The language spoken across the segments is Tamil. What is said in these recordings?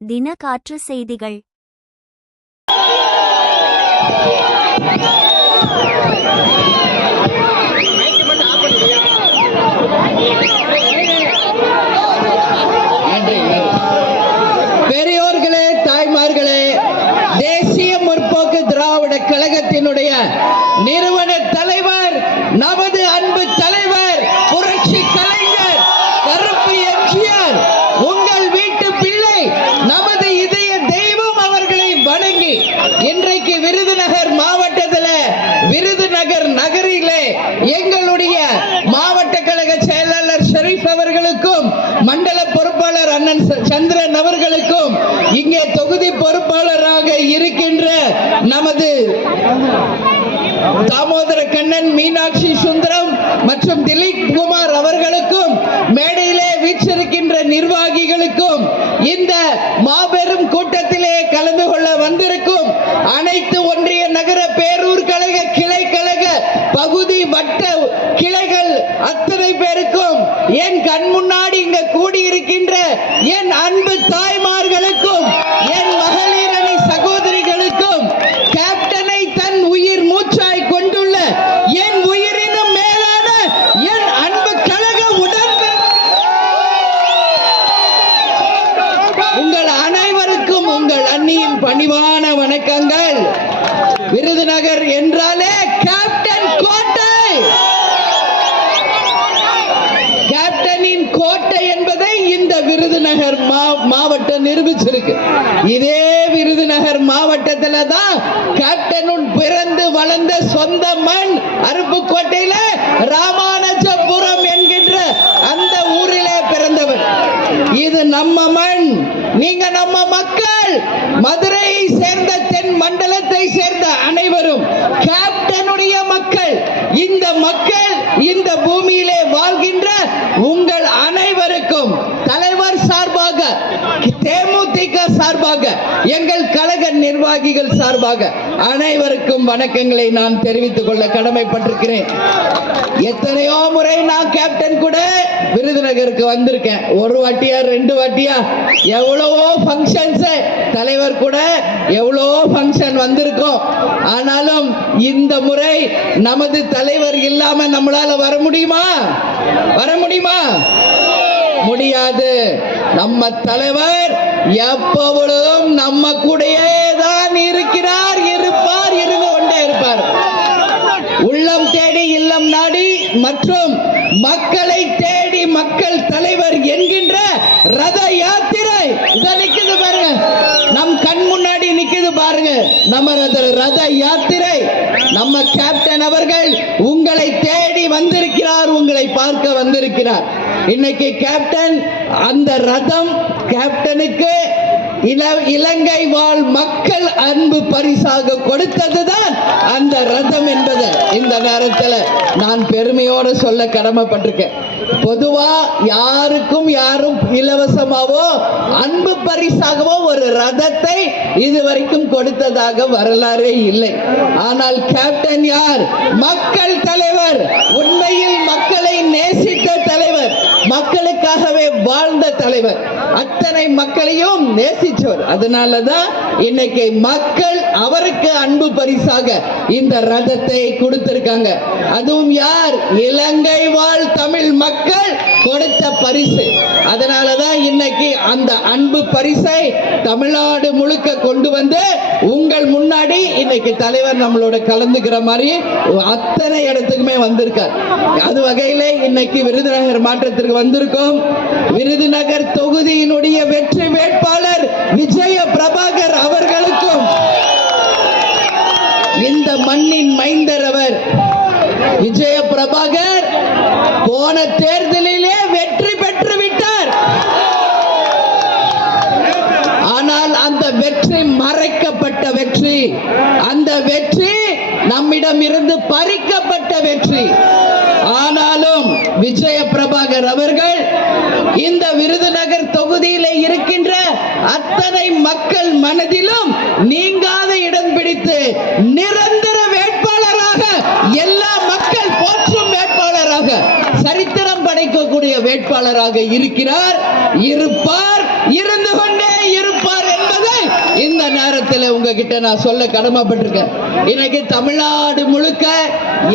தின காற்று செய்திகள். பெரியோர்களே, தாய்மார்களே, தேசிய முற்போக்கு திராவிட கழகத்தினுடைய நிறுவன தலைவர், நமது அன்பு தலைவர் புரட்சி கலைஞர் கருப்பு எம்ஜிஆர் உங்கள் வீட்டு பிள்ளை, நமது இதய தெய்வம் அவர்களை வணங்கி இன்றைக்கு விருதுநகர் மாவட்டத்தில் விருதுநகர் நகரிலே எங்களுடைய மாவட்ட கழக செயலாளர் ஷெரீப் அவர்களுக்கும் மண்டல பொறுப்பாளர் அண்ணன் சந்திரன் அவர்களுக்கும் இங்கே தொகுதி பொறுப்பாளராக இருக்கின்ற நமது தாமோதர கண்ணன், மீனாட்சி சுந்தரம் மற்றும் திலீப் குமார் அவர்களுக்கும் மேடையிலே வீற்றிருக்கின்ற நிர்வாகிகளுக்கும் இந்த மாபெரும் கூட்டத்திலே கலந்து கொள்ள வந்திருக்கும் அனைத்து ஒன்றிய நகர பேரூர் கழக கிளை கழக பகுதி வட்ட கிளைகள் அத்தனை பேருக்கும் என் கண் முன்னாடி இங்க கூடியிருக்கின்ற என் அன்பு தாய்மார்களுக்கும் என் மகளிர் அணி சகோதரிகளுக்கும் கேப்டனை தன் உயிர் மூச்சாய் கொண்டுள்ள என் உயிரினும் மேலான என் அன்பு கழக உங்கள் அனைவருக்கும் உங்கள் அண்ணியின் பணிவான வணக்கங்கள். விருதுநகர் என்றாலே கேப்டன் கோட்டை, கேப்டனின் கோட்டை என்பதை இந்த விருதுநகர் மாவட்டம் நிரூபிச்சிருக்கு. இதே விருதுநகர் மாவட்டத்தில் தான் கேப்டன் பிறந்து வளர்ந்த சொந்த மண் அருப்புக்கோட்டையில ராமானுஜபுரம் என்கின்ற அந்த ஊரிலே பிறந்தவர். இது நம்ம மண், நீங்க நம்ம மக்கள். மதுரையை சேர்ந்த தென் மண்டலத்தை சேர்ந்த அனைவரும் கேப்டனுடைய மக்கள். இந்த மக்கள் இந்த பூமியிலே வாழ்கின்ற உங்கள் அனைவருக்கும் தலைவர் சார்பாக, தேமுதிக சார்பாக, எங்கள் கழக நிர்வாகிகள் சார்பாக அனைவருக்கும் வணக்கங்களை நான் தெரிவித்துக் கொள்ள கடமைப்பட்டிருக்கிறேன். எத்தனையோ முறை நான் கேப்டன் கூட விருதுநகருக்கு வந்திருக்கேன். ஒரு வாட்டியா ரெண்டு வாட்டியா எவ்வளவோ ஃபங்க்ஷன்ஸ், தலைவர் கூட எவ்வளவோ ஃபங்க்ஷன் வந்திருக்கோம். ஆனாலும் இந்த முறை நமது தலைவர் இல்லாம நம்மளால வர முடியுமா? வர முடியுமா? முடியாது. நம்ம தலைவர் எப்பொழுதும் நம்ம கூடயே தான் இருக்கிறார், இருப்பார், இருந்து கொண்டே இருப்பார். உள்ளம் தேடி இல்லம் நாடி மற்றும் மக்களை தேடி மக்கள் தலைவர் என்கின்ற ரத யாத்திரை நிக்குது பாருங்க, நம் கண் முன்னாடி நிக்குது பாருங்க. நம்ம ரத யாத்திரை, நம்ம கேப்டன் அவர்கள் உங்களை தேடி வந்திருக்கிறார், உங்களை பார்க்க வந்திருக்கிறார். இன்னைக்கு கேப்டன் அந்த ரதம் கேப்டனுக்கு இலங்கை வாழ் மக்கள் அன்பு பரிசாக கொடுத்ததுதான் அந்த ரதம் என்பதை இந்த நேரத்தில் நான் பெருமையோடு சொல்ல கடமைப்பட்டிருக்கேன். பொதுவா யாருக்கும் யாரும் இலவசமாவோ அன்பு பரிசாகவோ ஒரு ரதத்தை இதுவரைக்கும் கொடுத்ததாக வரலாறே இல்லை. ஆனால் கேப்டன் யார்? மக்கள் தலைவர், உண்மையில் மக்களை நேசித்த தலைவர், மக்களுக்காகவே வாழ்ந்த தலைவர், அத்தனை மக்களையும் நேசிச்சவர். அதனாலதான் இன்னைக்கு மக்கள் அவருக்கு அன்பு பரிசாக இந்த ரதத்தை கொடுத்திருக்காங்க. அதுவும் யார்? இலங்கை வாழ் தமிழ் மக்கள் கொடுத்த பரிசு. அதனாலதான் இன்னைக்கு அந்த அன்பு பரிசை தமிழ்நாடு முழுக்க கொண்டு வந்து உங்கள் முன்னாடி இன்னைக்கு தலைவர் நம்மளோட கலந்துக்கிற மாதிரி அத்தனை இடத்துக்குமே வந்திருக்கார். அது வகையில இன்னைக்கு விருதுநகர் மாற்றத்திற்கு வந்திருக்கோம். விருதுநகர் தொகுதியினுடைய வெற்றி வேட்பாளர் விஜய பிரபாகர் அவர்களுக்கும், இந்த மண்ணின் மைந்தர் அவர் விஜய பிரபாகர் போன தேர்தலிலே வெற்றி பெற்று விட்டார். ஆனால் அந்த வெற்றி மறைக்கப்பட்ட வெற்றி, அந்த வெற்றி நம்மிடம் இருந்து பறிக்கப்பட்ட வெற்றி. ஆனாலும் விஜய பிரபாகர் அவர்கள் இந்த விருதுநகர் தொகுதியிலே இருக்கின்ற அத்தனை மக்கள் மனதிலும் நீங்காத இடம் பிடித்து நிரந்தர வேட்பாளராக, எல்லா மக்கள் போற்றும் வேட்பாளராக, சரித்திரம் படைக்கக்கூடிய வேட்பாளராக இருக்கிறார், இருப்பார், இருந்து கொண்டே இருப்பார் நேரத்தில் உங்ககிட்ட நான் சொல்ல கடமைப்பட்டிருக்கேன். இன்னைக்கு தமிழ்நாடு முழுக்க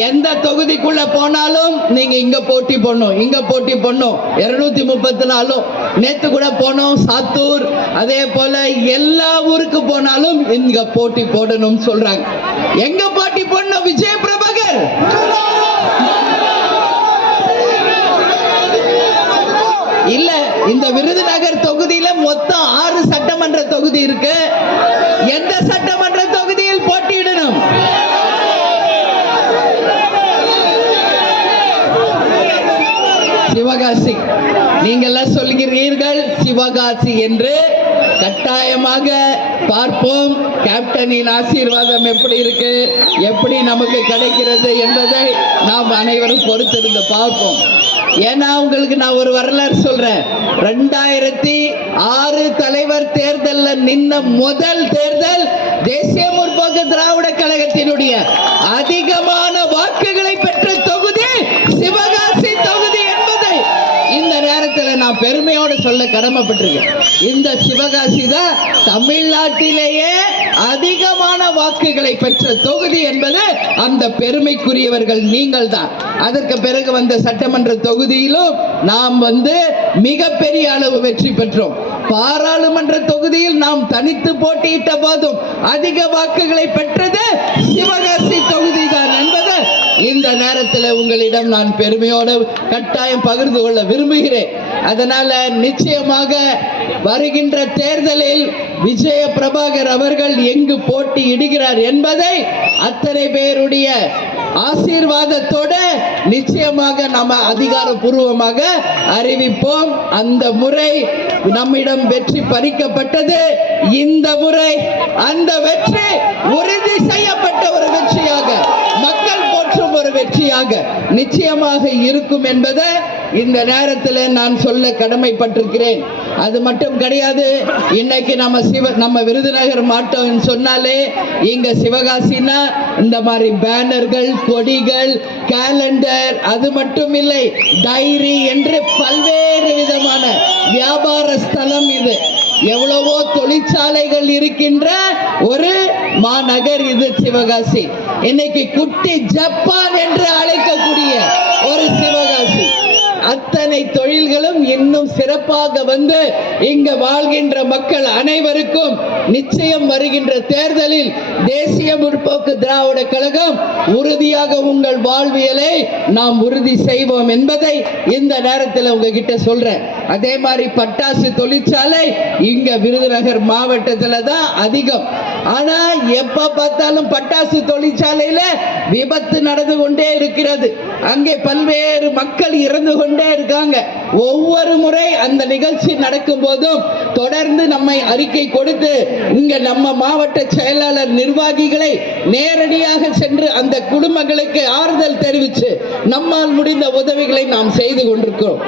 எந்த தொகுதிக்குள்ள போனாலும் நீங்க இங்க போட்டி போடணும், இங்க போட்டி போடணும். 234 நேத்து கூட போனோம், சாத்தூர், அதே போல எல்லா ஊருக்கு போனாலும் இங்க போட்டி போடணும் சொல்றாங்க. எங்க போட்டி போடணும்? விஜய பிரபாகர் இல்ல. இந்த விருதுநகர் தொகுதியில மொத்தம் 6 சட்டமன்ற தொகுதி இருக்கு. எந்த சட்டமன்ற தொகுதியில் போட்டியிடணும்? சிவகாசி. நீங்க எல்லாம் சொல்கிறீர்கள் சிவகாசி என்று. கட்டாயமாக பார்ப்போம். கேப்டனின் ஆசீர்வாதம் எப்படி இருக்கு, எப்படி நமக்கு கிடைக்கிறது என்பதை நாம் அனைவரும் பொறுத்திருந்து பார்ப்போம். ஏன்னா உங்களுக்கு நான் ஒரு வரலாறு சொல்றேன். 2006 தலைவர் தேர்தலில் நின்ன முதல் தேர்தல் தேசிய முற்போக்கு திராவிட கழகத்தினுடைய அதிகமான வாக்குகளை பெற்ற தொகுதி சிவகாசி தொகுதி என்பதை இந்த நேரத்தில் நான் பெருமையோடு சொல்ல கடமைப்பட்டிருக்கேன். இந்த சிவகாசி தான் தமிழ்நாட்டிலேயே அதிகமான வாக்குகளை பெற்ற தொகுதி என்பது அந்த பெருமைக்குரியவர்கள் நீங்கள் தான். அதற்கு பிறகு வந்த சட்டமன்ற தொகுதியிலும் நாம் மிகப்பெரிய அளவு வெற்றி பெற்றோம். பாராளுமன்ற தொகுதியில் நாம் தனித்து போட்டியிட்ட போதும் அதிக வாக்குகளை பெற்றது சிவகாசி தொகுதி தான் என்பது இந்த நேரத்தில் உங்களிடம் நான் பெருமையோடு கட்டாயம் பகிர்ந்து கொள்ள விரும்புகிறேன். அதனால நிச்சயமாக வருகின்ற தேர்தலில் விஜய பிரபாகர் அவர்கள் எங்கு போட்டியிடுகிறார் என்பதை அத்தனை பேருடைய ஆசீர்வாதத்தோடு நிச்சயமாக நம்ம அதிகாரப்பூர்வமாக அறிவிப்போம். அந்த முறை நம்மிடம் வெற்றி பறிக்கப்பட்டது. இந்த முறை அந்த வெற்றி உறுதி செய்யப்பட்ட ஒரு வெற்றியாக, மக்கள் போற்றும் ஒரு வெற்றியாக நிச்சயமாக இருக்கும் என்பதை இந்த நேரத்தில் நான் சொல்ல கடமைப்பட்டிருக்கிறேன். அது மட்டும் கிடையாது. இன்னைக்கு நம்ம விருதுநகர் மாவட்டம் சொன்னாலே இங்க சிவகாசினா இந்த மாதிரி பேனர்கள், கொடிகள், கேலண்டர், அது மட்டும் இல்லை டைரி என்று பல்வேறு விதமான வியாபார ஸ்தலம் இது. எவ்வளவோ தொழிற்சாலைகள் இருக்கின்ற ஒரு மாநகர் இது சிவகாசி. இன்னைக்கு குட்டி ஜப்பான் என்று அழைக்கக்கூடிய ஒரு சிவகாசி. அத்தனை தொழில்களும் இன்னும் சிறப்பாக இங்க வாழ்கின்ற மக்கள் அனைவருக்கும் நிச்சயம் வருகின்ற தேர்தலில் தேசிய முற்போக்கு திராவிட கழகம் உறுதியாக உங்கள் வாழ்வியலை நாம் உறுதி செய்வோம் என்பதை இந்த நேரத்தில் உங்ககிட்ட சொல்றேன். அதே மாதிரி பட்டாசு தொழிற்சாலை இங்க விருதுநகர் மாவட்டத்தில் தான் அதிகம். ஆனா எப்ப பார்த்தாலும் பட்டாசு தொழிற்சாலையில விபத்து நடந்து கொண்டே இருக்கிறது. அங்கே பல்வேறு மக்கள் இறந்து கொண்டே இருக்காங்க. ஒவ்வொரு முறை அந்த நிகழ்ச்சி நடக்கும் போதும் தொடர்ந்து நம்மை அறிக்கை கொடுத்து இங்க நம்ம மாவட்ட செயலாளர் நிர்வாகிகளை நேரடியாக சென்று அந்த குடும்பங்களுக்கு ஆறுதல் தெரிவித்து நம்மால் முடிந்த உதவிகளை நாம் செய்து கொண்டிருக்கிறோம்.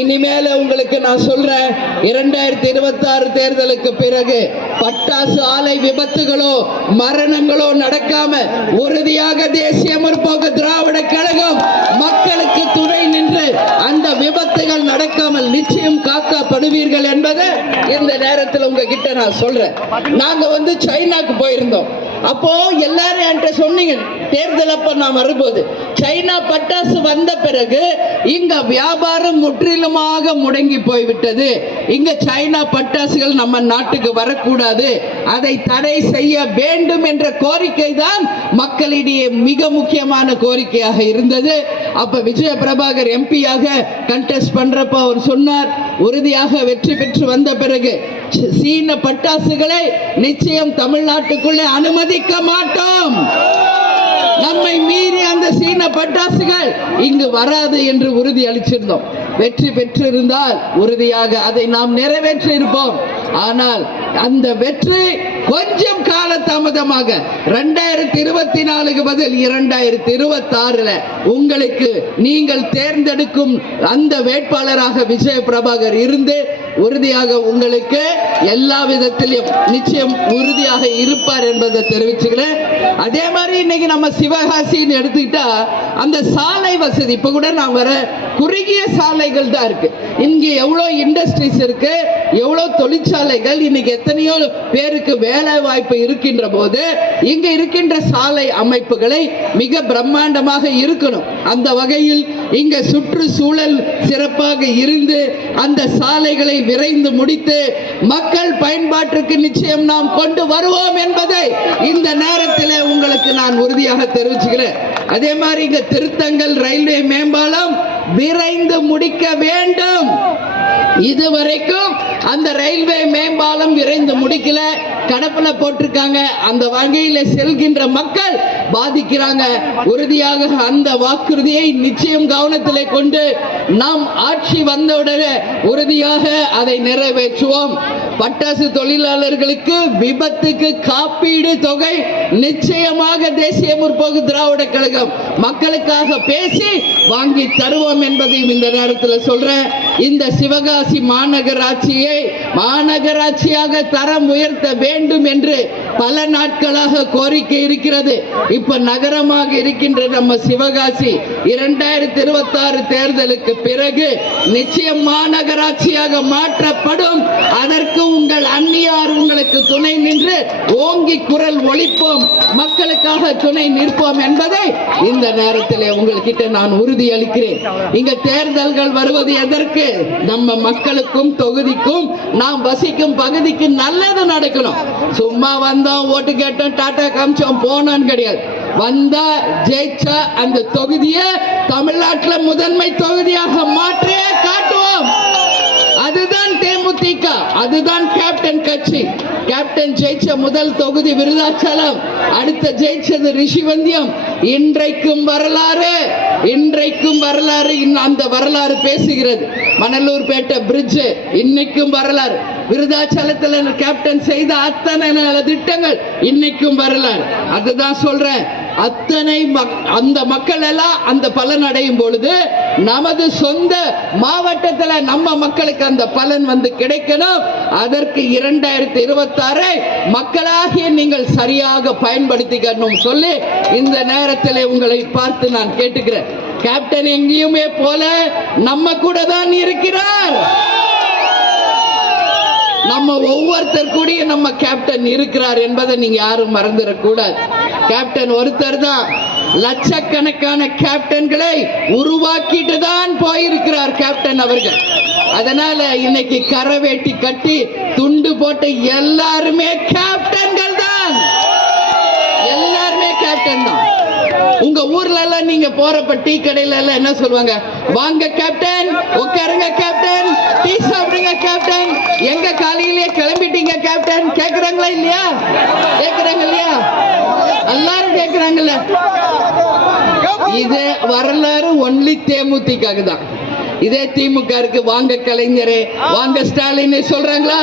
இனிமேல உங்களுக்கு நான் சொல்றேன், 2026 தேர்தலுக்கு பிறகு பட்டாசு ஆலை விபத்துகளோ மரணங்களோ நடக்காம உறுதியாக தேசிய முற்போக்கு திராவிட கழகம் மக்களுக்கு துணை நின்று அந்த விபத்துகள் நடக்காமல் நிச்சயம் காக்கப்படுவீர்கள் என்பதை இந்த நேரத்தில் உங்ககிட்ட நான் சொல்றேன். நாங்க சைனாக்கு போயிருந்தோம். அப்போ எல்லாரும் என்கிட்ட சொன்னீங்க, தேர்தல் அப்ப நான் வரும்போது சைனா பட்டாசு வந்த பிறகு இங்க வியாபாரம் முற்றிலுமாக முடங்கி போய்விட்டது. இங்க சைனா பட்டாசுகள் நம்ம நாட்டுக்கு வரக்கூடாது, அதை தடை செய்ய வேண்டும் என்ற கோரிக்கை தான் மக்களிடையே மிக முக்கியமான கோரிக்கையாக இருந்தது. அப்ப விஜய பிரபாகர் எம்பியாக கண்டெஸ்ட் பண்றப்ப அவர் சொன்னார், உறுதியாக வெற்றி பெற்று வந்த பிறகு சீன பட்டாசுகளை நிச்சயம் தமிழ்நாட்டுக்குள்ளே அனுமதிக்க மாட்டோம், நம்மை மீறி அந்த சீன பட்டாசுகள் இங்கு வராது என்று உறுதி அளிச்சிருந்தோம். வெற்றி பெற்றிருந்தால் உறுதியாக அதை நாம் நிறைவேற்றி இருப்போம். ஆனால் அந்த வெற்றி கொஞ்சம் கால தாமதமாக 2024 பதில் 2026 உங்களுக்கு நீங்கள் தேர்ந்தெடுக்கும் அந்த வேட்பாளராக விஜய பிரபாகர் இருந்து உறுதியாக உங்களுக்கு எல்லா விதத்திலும் நிச்சயம் உறுதியாக இருப்பார் என்பதை தெரிவிச்சுக்கிறேன். அதே மாதிரி இன்னைக்கு நம்ம சிவகாசின்னு எடுத்துக்கிட்டா அந்த சாலை வசதி இப்ப கூட நான் வர குறுகிய சாலைகள் தான் இருக்கு. இங்க எவ்வளவு இண்டஸ்ட்ரீஸ் இருக்கு, எவ்வளவு தொழிற்சாலைகள், இன்னைக்கு எத்தனையோ பேருக்கு வேலை வாய்ப்பு இருக்கின்ற போது இங்க இருக்கின்ற சாலை அமைப்புகளை மிக பிரம்மாண்டமாக இருக்கணும். அந்த வகையில் இங்க சுற்றுச்சூழல் சிறப்பாக இருந்து அந்த சாலைகளை விரைந்து முடித்து மக்கள் பயன்பாட்டிற்கு நிச்சயம் நாம் கொண்டு வருவோம் என்பதை இந்த நேரத்தில் உங்களுக்கு நான் உறுதியாக தெரிவிச்சுக்கிறேன். அதே மாதிரி இங்க திருத்தங்கல் ரயில்வே மேம்பாலம் விரைந்து முடிக்க வேண்டும். இதுவரைக்கும் அந்த ரயில்வே மேம்பாலம் விரைந்து முடிக்கல, கடப்புல போட்டிருக்காங்க. அந்த வகையில செல்கின்ற மக்கள் பாதிக்கிறாங்க. உறுதியாக அந்த வாக்குறுதியை நிச்சயம் கவனத்திலே கொண்டு நாம் ஆட்சி வந்தவுடனே உறுதியாக அதை நிறைவேற்றுவோம். பட்டாசு தொழிலாளர்களுக்கு விபத்துக்கு காப்பீடு தொகை நிச்சயமாக தேசிய முற்போக்கு திராவிட கழகம் மக்களுக்காக பேசி வாங்கி தருவோம் என்பதையும் இந்த நேரத்தில் சொல்றேன். இந்த சிவகாசி மாநகராட்சியை மாநகராட்சியாக தரம் உயர்த்த வேண்டும் என்று பல நாட்களாக கோரிக்கை இருக்கிறது. இப்ப நகரமாக இருக்கின்ற நம்ம சிவகாசி 2026 தேர்தலுக்கு பிறகு நிச்சயம் மாநகராட்சியாக மாற்றப்படும். அதற்கு உங்கள் அந்நியார் உங்களுக்கு துணை நின்று ஓங்கி குரல் ஒலிப்போம், மக்களுக்காக துணை நிற்போம் என்பதை இந்த நேரத்தில் உங்கள்கிட்ட நான் உறுதி அளிக்கிறேன். இங்க தேர்தல்கள் வருவது எதற்கு? நம்ம மக்களுக்கும் தொகுதிக்கும் நாம் வசிக்கும் பகுதிக்கு நல்லது நடக்கணும். சும்மா வந்தோம், ஓட்டு கேட்டோம், டாடா காமிச்சோம், போனோம் கிடையாது. வந்தா ஜெயிச்சா அந்த தொகுதியை தமிழ்நாட்டில் முதன்மை தொகுதியாக மாற்றியே காட்டுவோம். அதுதான் தேமுதிக, அதுதான் கேப்டன் கட்சி. கேப்டன் ஜெயிச்ச முதல் தொகுதி விருதாச்சலம், அடுத்த ஜெயிச்சது ரிஷிவந்தியம். இன்றைக்கும் வரலாறு, இன்றைக்கும் வரலாறு, அந்த வரலாறு பேசுகிறது. மணலூர் பேட்டை பிரிட்ஜ் இன்னைக்கும் வரலாறு. விருதாச்சலத்தில் கேப்டன் செய்த அத்தனை திட்டங்கள் இன்னைக்கும் வரலாறு. அதுதான் சொல்றேன். அத்தனை அந்த மக்கள் எல்லாம் அந்த பலன் அடையும் பொழுது நமது சொந்த மாவட்டத்தில் நம்ம மக்களுக்கு அந்த பலன் வந்து கிடைக்கணும். அதற்கு 2026 மக்களாகிய நீங்கள் சரியாக பயன்படுத்திக்கணும் சொல்லி இந்த நேரத்தில் உங்களை பார்த்து நான் கேட்டுக்கிறேன். கேப்டன் எங்கேயுமே போல நம்ம கூட தான் இருக்கிறார். நம்ம ஒவ்வொருத்தர் கூடிய நம்ம கேப்டன் இருக்கிறார் என்பதை நீங்க யாரும் மறந்துடக்கூடாது. கேப்டன் ஒருத்தர் தான், லட்சக்கணக்கான கேப்டன்களை உருவாக்கிட்டு தான் போயிருக்கிறார் கேப்டன் அவர்கள். அதனால இன்னைக்கு கரவேட்டி கட்டி துண்டு போட்ட எல்லாருமே கேப்டன்கள் தான், எல்லாருமே கேப்டன் தான். உங்க ஊர்ல எல்லாம் நீங்க போறப்ப டீ கடையில எல்லாம் என்ன சொல்லுவாங்க? வாங்க கேப்டன், உட்காருங்க கேப்டன், டீ சாப்பிடுங்க கேப்டன், எங்க காலையிலேயே கிளம்பிட்டீங்க கேப்டன். கேக்குறாங்களா இல்லையா? கேக்குறாங்க இல்லையா? எல்லாரும் கேக்குறாங்கல்ல. இது வரலாறு ஒன்லி தேமுதிக தான். இதே திமுக இருக்கு, வாங்க கலைஞரே, வாங்க ஸ்டாலின் சொல்றாங்களா?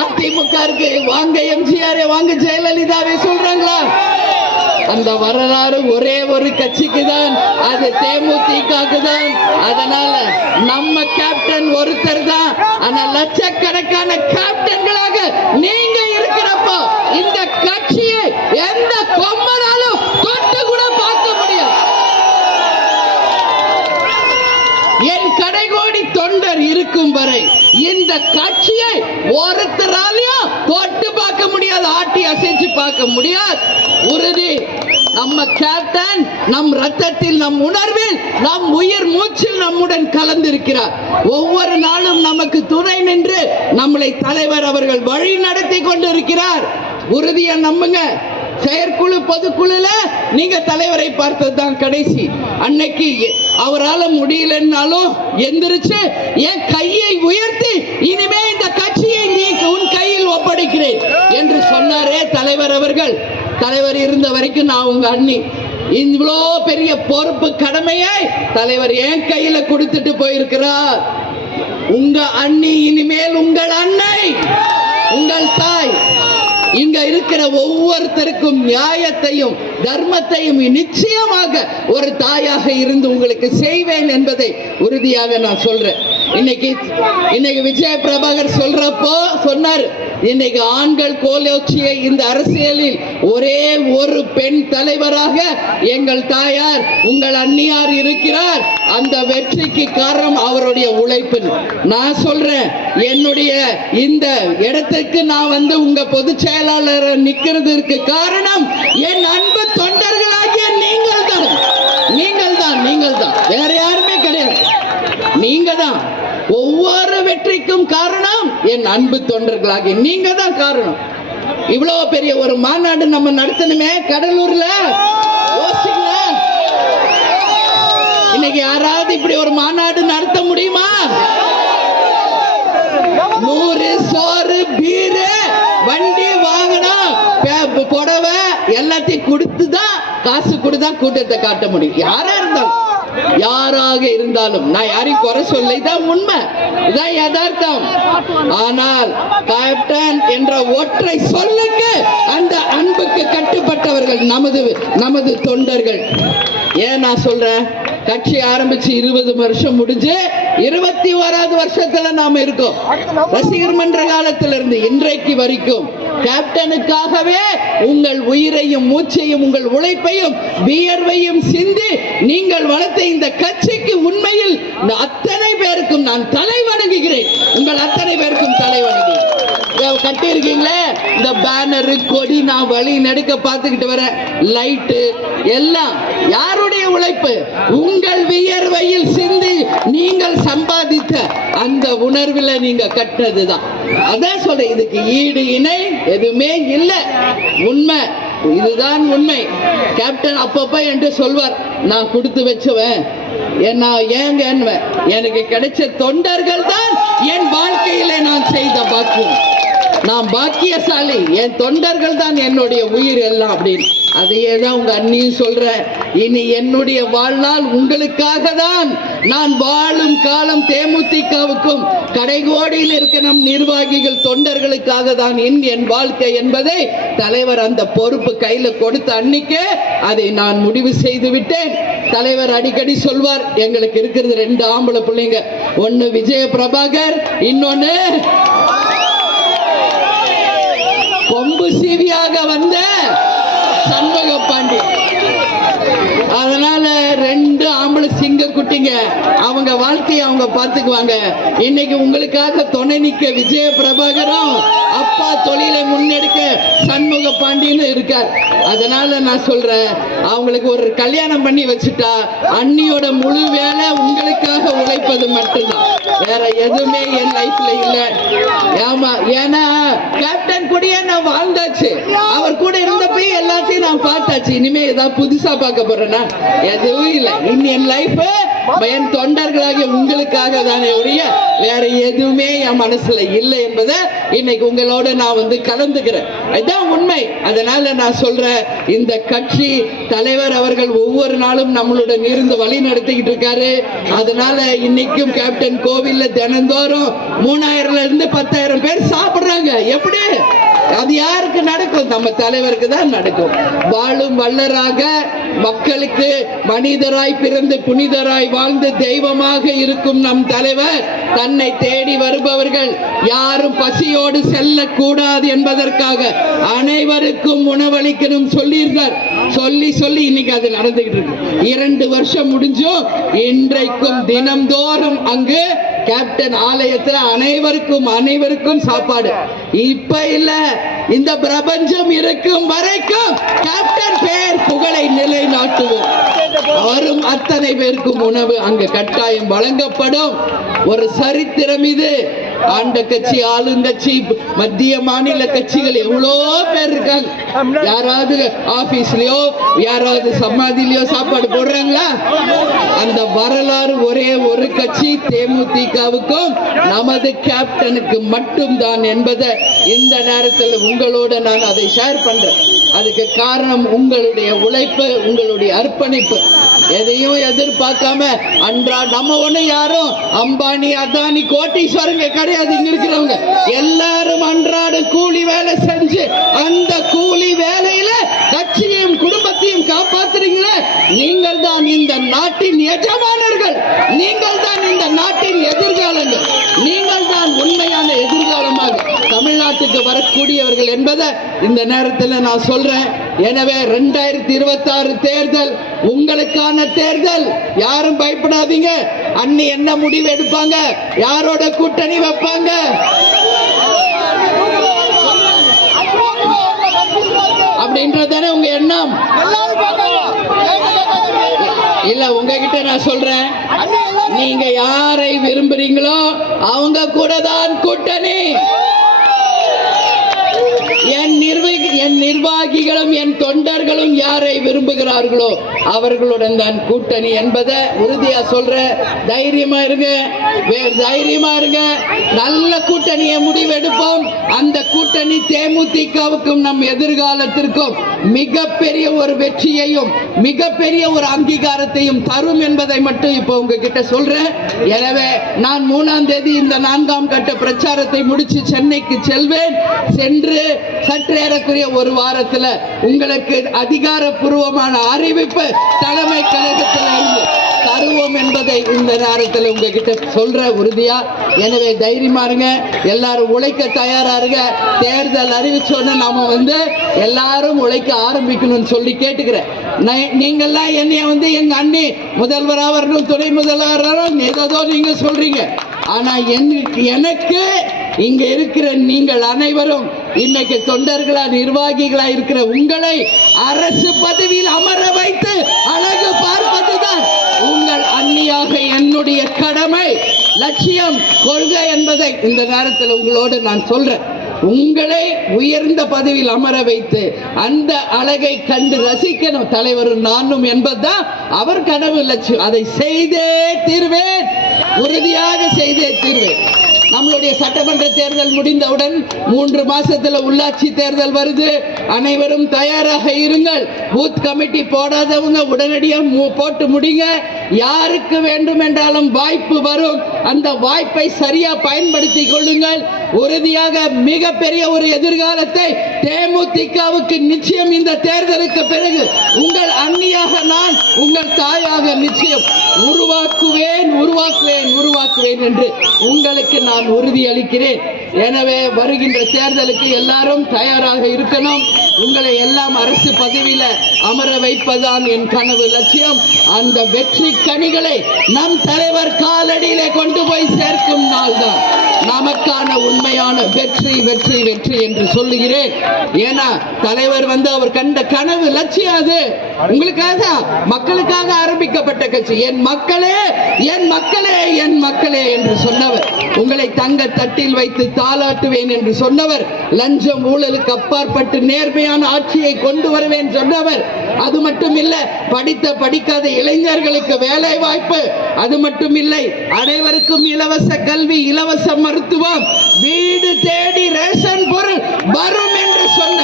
அதிமுக இருக்கு, வாங்க எம்ஜிஆர், வாங்க ஜெயலலிதாவே சொல்றாங்களா? அந்த வரலாறு ஒரே ஒரு கட்சிக்கு தான், அது தேமுதிகக்கு தான். அதனால நம்ம கேப்டன் ஒருத்தர் தான். ஆனா லட்சக்கணக்கான கேப்டன்களாக நீங்க இருக்கிறப்போ இந்த கட்சியை எந்த கொம்பனாலும் தொட்டு கூட பார்க்க முடியாது. என் கடைகோடி தொண்டர் இருக்கும் வரை இந்த கட்சியை ஒருத்தராலையும் தொட்டு பார்க்க முடியாது, ஆட்டி அசைச்சு பார்க்க முடியாது. உறுதி. நம்ம கேப்டன் நம் ரத்தத்தில், நம் உணர்வில், நம் உயிர் மூச்சில் நம்முடன் கலந்திருக்கிறார். ஒவ்வொரு நாளும் நமக்கு துணை நின்று நம்மளை தலைவர் அவர்கள் வழி நடத்தி கொண்டிருக்கிறார். உறுதியா நம்புங்க. செயற்குழு பொதுக்குழுல நீங்க தலைவரை பார்த்ததுதான் கடைசி. அன்னைக்கு அவரால் முடியலன்னாலும் எந்திரிச்சு என் கையை உயர்த்தி இனிமே இந்த கட்சியை நீ உன் கையில் ஒப்படைக்கிறேன் என்று சொன்னாரே தலைவர் அவர்கள். தலைவர் இருந்த வரைக்கும் நான் உங்க அண்ணி, இவ்வளோ பெரிய பொறுப்பு கடமையை தலைவர் என் கையில கொடுத்துட்டு போயிருக்கிறார். உங்க அண்ணி இனிமேல் உங்கள் அன்னை, உங்கள் தாய். இங்க இருக்கிற ஒவ்வொருத்தருக்கும் நியாயத்தையும் தர்மத்தையும் நிச்சயமாக ஒரு தாயாக இருந்து உங்களுக்கு செய்வேன் என்பதை உறுதியாக நான் சொல்றேன். இன்னைக்கு விஜய பிரபாகர் சொல்றப்போ சொன்னார், இன்னைக்கு ஆண்கள் கோலோச்சிய இந்த அரசியலில் ஒரே ஒரு பெண் தலைவராக எங்கள் தாயார் உங்கள் அண்ணியார் இருக்கிறார். அந்த வெற்றிக்கு காரணம் அவருடைய உழைப்பு. நான் சொல்றேன், என்னுடைய இந்த இடத்துக்கு நான் வந்து உங்க பொதுச் செயலாளர் நிக்கிறதுக்கு காரணம் என் அன்பு தொண்டர்களாகிய நீங்கள் தான். வேற யாருமே கிடையாது, நீங்க தான். ஒவ்வொரு வெற்றிக்கும் காரணம் என் அன்பு தொண்டர்களாகிய நீங்க தான் காரணம். இவ்வளவு பெரிய ஒரு மாநாடு நம்ம நடத்தணுமே கடலூர்ல, இன்னைக்கு யாராவது இப்படி ஒரு மாநாடு நடத்த முடியுமா? 100 சோறு பீரு வண்டி வாகனம் புடவை எல்லாத்தையும் கொடுத்துதான், காசு கொடுத்தா கூட்டத்தை காட்ட முடியும். யாராக இருந்தாலும் நான் யாரையும் குறை சொல்ல, இதான் உண்மை, இதான் யதார்த்தம். ஆனால் கேப்டன் என்ற ஒற்றை சொல்லுக்கு அந்த அன்புக்கு கட்டுப்பட்டவர்கள் நமது தொண்டர்கள். ஏன் நான் சொல்றேன், கட்சி ஆரம்பிச்சு 20 வருஷம் முடிஞ்சு 21வது வருஷத்துல நாம இருக்கோம். ரசிகர் மன்ற காலத்திலிருந்து இன்றைக்கு வரைக்கும் கேப்டனுக்காகவே உங்கள் உயிரையும் மூச்சையும் உங்கள் உழைப்பையும் வியர்வையும் சிந்தி நீங்கள் வளர்த்த இந்த கட்சிக்கு உண்மையில் அத்தனை பேருக்கும் நான் தலை வணங்குகிறேன். உங்கள் அத்தனை பேருக்கும் தலை வணங்குகிறேன். கட்டி இருக்கீங்களே இந்த பேனரு கொடி, நான் வழி நடுக்க பார்த்துக்கிட்டு வரேன், லைட்டு எல்லாம் யாருடைய உழைப்பு? உங்கள் வியர்வையில் சிந்தி நீங்கள் சம்பாதித்த அந்த உணர்வில் நீங்க கட்டினதுதான். அதான் சொல்ற, இதுக்கு ஈடு இணை எதுவுமே இல்லை. உண்மை, இதுதான் உண்மை. கேப்டன் அப்பப்ப என்று சொல்வார், நான் கொடுத்து வச்சவன் ஏங்க, எனக்கு கிடைச்ச தொண்டர்கள் தான் என் வாழ்க்கையில நான் செய்த பாக்கியம். நான் பாக்கியசாலி, என் தொண்டர்கள் தான் என்னுடைய உயிர் எல்லாம் அப்படின்னு. அதையே தான் உங்க அண்ணியும் சொல்ற, இனி என்னுடைய வாழ்நாள் உங்களுக்காக தான். நான் வாழும் காலம் தேமுதிகவுக்கும் கடைகோடியில் இருக்க நம் நிர்வாகிகள் தொண்டர்களுக்காக தான் என் வாழ்க்கை என்பதை தலைவர் அந்த பொறுப்பு கையில கொடுத்த அன்னைக்கே அதை நான் முடிவு செய்து விட்டேன். தலைவர் அடிக்கடி சொல்வார், எங்களுக்கு இருக்கிறது 2 ஆம்பளை பிள்ளைங்க, ஒன்னு விஜய பிரபாகர், இன்னொன்னு கொம்பு சீவியாக வந்த சண்முக பாண்டி. அதனால 2 ஆம்பளை சிங்க குட்டிங்க, அவங்க வாழ்க்கையை அவங்க பார்த்துக்குவாங்க. இன்னைக்கு உங்களுக்காக துணை நிக்க விஜய பிரபாகரும், அப்பா தொழிலை முன்னெடுக்க சண்முக பாண்டின்னு இருக்கார். அதனால நான் சொல்றேன், அவங்களுக்கு ஒரு கல்யாணம் பண்ணி வச்சுட்டா அண்ணியோட முழு வேலை உங்களுக்காக உழைப்பது மட்டும்தான், வேற எதுவுமே என் லைஃப்ல இல்ல. ஆமா, ஏன்னா கேப்டன் கூடயே நான் வாழ்ந்தாச்சு, அவர் கூட இருந்தப்ப எல்லாத்தையும் நான் பார்த்தாச்சு. இனிமே ஏதாவது புதுசா பார்க்க போறேன்னா எதுவும் இல்லை. இனி என் லைஃப் என் தொண்டர்களாகிய உங்களுக்காக தானே ஒழிய வேற எதுவுமே என் மனசுல இல்லை என்பதை இன்னைக்கு உங்களோட நான் வந்து கலந்துக்கிறேன். இதுதான் உண்மை. அதனால நான் சொல்றேன், இந்த கட்சி தலைவர் அவர்கள் ஒவ்வொரு நாளும் நம்மளுடன் இருந்து வழி நடத்திக்கிட்டு இருக்காரு. அதனால இன்னைக்கும் கேப்டன் கோவில்ல தினந்தோறும் 3000ல இருந்து 10,000 பேர் சாப்பிடுறாங்க. எப்படி? அது யாருக்கு நடக்கும்? நம்ம தலைவருக்கு தான் நடக்கும். வாழும் வல்லராக, மக்களுக்கு மனிதராய் பிறந்து புனிதராய் வாழ்ந்து தெய்வமாக இருக்கும் நம் தலைவர் தன்னை தேடி வருபவர்கள் யாரும் பசியோடு செல்லக்கூடாது என்பதற்காக அனைவருக்கும் உணவளிக்கணும் சொல்லியிருந்தார். சொல்லி இன்னைக்கு அது நடந்துகிட்டு இருக்கு. 2 வருஷம் முடிஞ்சும் இன்றைக்கும் தினம்தோறும் அங்கு கேப்டன் ஆலயத்தில் அனைவருக்கும் சாப்பாடு. இப்ப இல்ல, இந்த பிரபஞ்சம் இருக்கும் வரைக்கும் கேப்டன் பேர் புகழை நிலைநாட்டுவோம். வரும் அத்தனை பேருக்கும் உணவு அங்கு கட்டாயம் வழங்கப்படும். ஒரு சரித்திரம் இது. ஆண்ட கட்சி, ஆளுங்கட்சி, மத்திய மாநில கட்சிகள் எவ்வளோ பேர் இருக்காங்க. யாராவது ஆபீஸ்லயோ யாராவது சமாதிலயோ சாப்பாடு போடுறாங்களா? அந்த வரலாறு ஒரே ஒரு கட்சி தேமுதிகவுக்கும் நமது கேப்டனுக்கு மட்டும்தான் என்பதை இந்த நேரத்தில் உங்களோட நான் அதை ஷேர் பண்றேன். அதுக்கு காரணம் உங்களுடைய உழைப்பு, உங்களுடைய அர்ப்பணிப்பு. எதையும் எதிர்பார்க்காம நம்ம ஒண்ணு யாரும் அம்பானி, அதானி, கோட்டீஸ்வரங்க கிடையாது. இங்க இருக்கிறவங்க எல்லாரும் அன்றாட கூலி வேலை செஞ்சு அந்த கூலி வேலையில கட்சியையும் குடும்பத்தையும் காப்பாத்துறீங்களே, நீங்கள் தான் இந்த நாட்டின் எஜமானர்கள். நீங்கள் தான் இந்த நாட்டின் எதிர்காலங்கள். நீங்கள் தான் உண்மையான எதிர்காலமாக தமிழ்நாட்டுக்கு வர இருப்பார்கள் என்பதை இந்த நேரத்தில் நான் சொல்றேன். எனவே 2026 தேர்தல் உங்களுக்கான தேர்தல். யாரும் பயப்படாதீங்க. அண்ணி என்ன முடிவு எடுப்பாங்க, யாரோட கூட்டணி வைப்பாங்க, அப்படின்றதானே உங்க எண்ணம். இல்ல, உங்ககிட்ட நான் சொல்றேன், நீங்க யாரை விரும்புறீங்களோ அவங்க கூட தான் கூட்டணி. என் நிர்வாகிகளும் என் தொண்டர்களும் யாரை விரும்புகிறார்களோ அவர்களுடன் தான் கூட்டணி என்பதை உறுதியா சொல்ற. தைரியமா இருங்க, தைரியமா இருங்க. நல்ல கூட்டணியை முடிவெடுப்போம். அந்த கூட்டணி தேமுதிகவுக்கும் நம் எதிர்காலத்திற்கும் மிகப்பெரிய ஒரு வெற்றியையும் மிகப்பெரிய ஒரு அங்கீகாரத்தையும் தரும் என்பதை மட்டும் இப்போ உங்ககிட்ட சொல்றேன். எனவே நான் 3ஆம் தேதி இந்த 4ஆம் கட்ட பிரச்சாரத்தை முடிச்சு சென்னைக்கு செல்வேன். சென்று சற்றேறக்குரிய ஒரு வாரத்தில் உங்களுக்கு அதிகாரப்பூர்வமான அறிவிப்பு தலைமை கழகத்தில் இருந்து தருவோம் என்பதை இந்த நேரத்தில் உங்ககிட்ட சொல்ற உறுதியா. எனவே தைரியமா இருங்க, எல்லாரும் உழைக்க தயாரா இருங்க. தேர்தல் அறிவிச்சோன்னு நாம எல்லாரும் உழைக்க ஆரம்பிக்கணும்னு சொல்லி கேட்டுக்கிறேன். நீங்கெல்லாம் என்னைய எங்க அண்ணி முதல்வராக வரணும், துணை முதல்வராக ஏதோ நீங்க சொல்றீங்க. ஆனா எனக்கு இங்க இருக்கிற நீங்கள் அனைவரும் இன்னைக்கு தொண்டர்களா நிர்வாகிகளா இருக்கிற உங்களை அரசு பதவியில் அமர வைத்து அழகு பார்ப்பதுதான் உங்கள் அண்ணியாக என்னுடைய கடமை, லட்சியம், கொள்கை என்பதை இந்த நேரத்தில் உங்களோடு நான் சொல்றேன். உங்களை உயர்ந்த பதவியில் அமர வைத்து அந்த அழகை கண்டு ரசிக்கணும் தலைவரும் நானும் என்பதுதான் அவர் கனவு, லட்சியம். அதை செய்தே தீர்வேன், உறுதியாக செய்தே தீர்வேன். நம்மளுடைய சட்டமன்ற தேர்தல் முடிந்தவுடன் 3 மாசத்துல உள்ளாட்சி தேர்தல் வருது. அனைவரும் தயாராக இருங்கள். பூத் கமிட்டி போடாதவங்க உடனடியாக போட்டு முடிங்க. யாருக்கு வேண்டும் என்றாலும் வாய்ப்பு வரும். அந்த வாய்ப்பை சரியா பயன்படுத்தி கொள்ளுங்கள். உறுதியாக மிகப்பெரிய ஒரு எதிர்காலத்தை தேமுதிகவுக்கு நிச்சயம் இந்த தேர்தலுக்கு பிறகு உங்கள் அண்ணியாக நான், உங்கள் தாயாக நிச்சயம் உருவாக்குவேன் உருவாக்குவேன் உருவாக்குவேன் என்று உங்களுக்கு நான் உறுதி அளிக்கிறேன். எனவே வருகின்ற தேர்தலுக்கு எல்லாரும் தயாராக இருக்கணும். உங்களை எல்லாம் அரசு பதவியில அமர வைப்பதுதான் என் கனவு, லட்சியம். அந்த வெற்றி கனிகளை நம் தலைவர் காலடியிலே கொண்டு போய் சேர்க்கும் நாள் தான் நமக்கான உண்மையான வெற்றி வெற்றி வெற்றி என்று சொல்லுகிறேன். ஏன்னா தலைவர் அவர் கண்ட கனவு, லட்சியம் அது உங்களுக்காக, மக்களுக்காக ஆரம்பிக்கப்பட்ட கட்சி. என் மக்களே என் மக்களே என் மக்களே என்று சொன்னவர், உங்களை தங்க தட்டில் வைத்து தாளாட்டுவேன் என்று சொன்னவர், லஞ்சம் ஊழலுக்கு அப்பாற்பட்டு நேர்மையான ஆட்சியை கொண்டு வருவேன் சொன்னவர். அது மட்டும் இல்ல, படித்த படிக்காத இளைஞர்களுக்கு வேலை வாய்ப்பு, அது மட்டும் இல்லை, அனைவருக்கும் இலவச கல்வி, இலவச மருத்துவம், வீடு தேடி ரேஷன் பொருள் வரும் என்று சொன்ன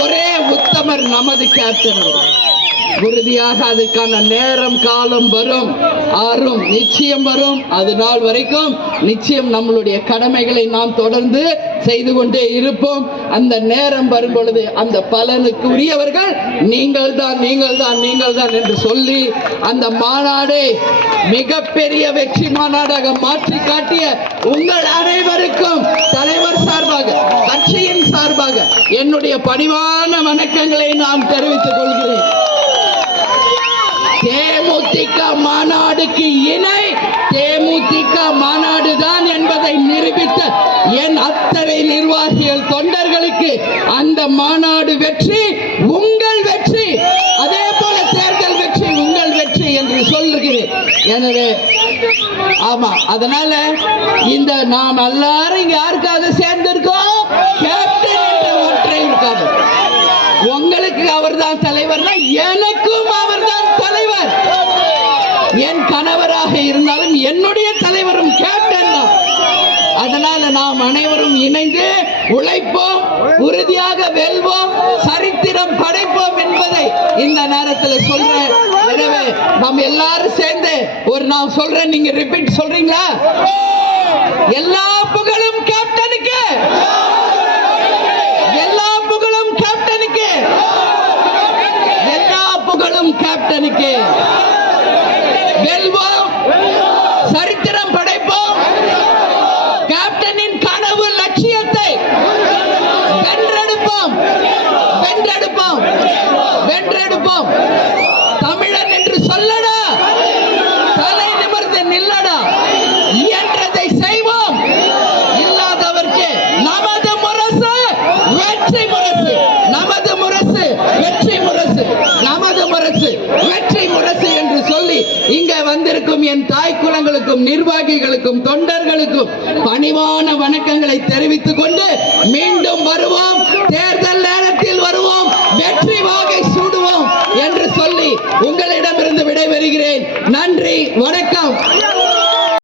ஒரே உத்தமர் நமது கேப்டன். உறுதியாக அதுக்கான நேரம் காலம் வரும், நிச்சயம் வரும். அது நாள் வரைக்கும் நிச்சயம் நம்மளுடைய கடமைகளை நாம் தொடர்ந்து செய்து கொண்டே இருப்போம். அந்த நேரம் வரும் பொழுது அந்த பலனுக்கு உரியவர்கள் நீங்கள் தான் நீங்கள் தான் நீங்கள் தான் என்று சொல்லி அந்த மாநாடை மிகப்பெரிய வெற்றி மாநாடாக மாற்றி காட்டிய உங்கள் அனைவருக்கும் தலைவர் சார்பாக, கட்சியின் சார்பாக என்னுடைய பணிவான வணக்கங்களை நான் தெரிவித்துக் கொள்கிறேன். தேமுதிக மாநாடுக்கு இணை தேமுதிக மாநாடு தான் என்பதை நிரூபித்த என் அத்தனை நிர்வாகிகள் தொண்டர்களுக்கு அந்த மாநாடு வெற்றி உங்கள் வெற்றி, அதே போல தேர்தல் வெற்றி உங்கள் வெற்றி என்று சொல்லுகிறேன். எனவே ஆமா, அதனால இந்த நாம் எல்லாரும் இங்க யாருக்காக சேர்ந்திருக்கோம்? கேப்டன் என்ற ஒற்றை இருக்காது. உங்களுக்கு அவர் தான் தலைவர்னா எனக்கும் அவர் தான் தலைவர். என் கணவராக இருந்தாலும் என்னுடைய தலைவரும் கேப்டன் தான். அதனால நாம் அனைவரும் இணைந்து உழைப்போம், உறுதியாக வெல்வோம், சரித்திரம் படைப்போம் என்பதை இந்த நேரத்தில் சொல்றேன். எனவே நாம் எல்லாரும் சேர்ந்து நான் சொல்றேன், நீங்க ரிப்பீட் சொல்றீங்களா? எல்லா புகழும் கேப்டனுக்கு, எல்லா புகழும் கேப்டனுக்கு, எல்லா புகழும் கேப்டனுக்கு. வெல்வோம், சரித்திரம் படைப்போம், கேப்டனின் கனவு லட்சியத்தை வென்றெடுப்போம். தலைவர்களுக்கும் நிர்வாகிகளுக்கும் தொண்டர்களுக்கும் பணிவான வணக்கங்களை தெரிவித்துக் கொண்டு மீண்டும் வருவோம், தேர்தல் நேரத்தில் வருவோம், வெற்றி வாகை சூடுவோம் என்று சொல்லி உங்களிடமிருந்து விடைபெறுகிறேன். நன்றி, வணக்கம்.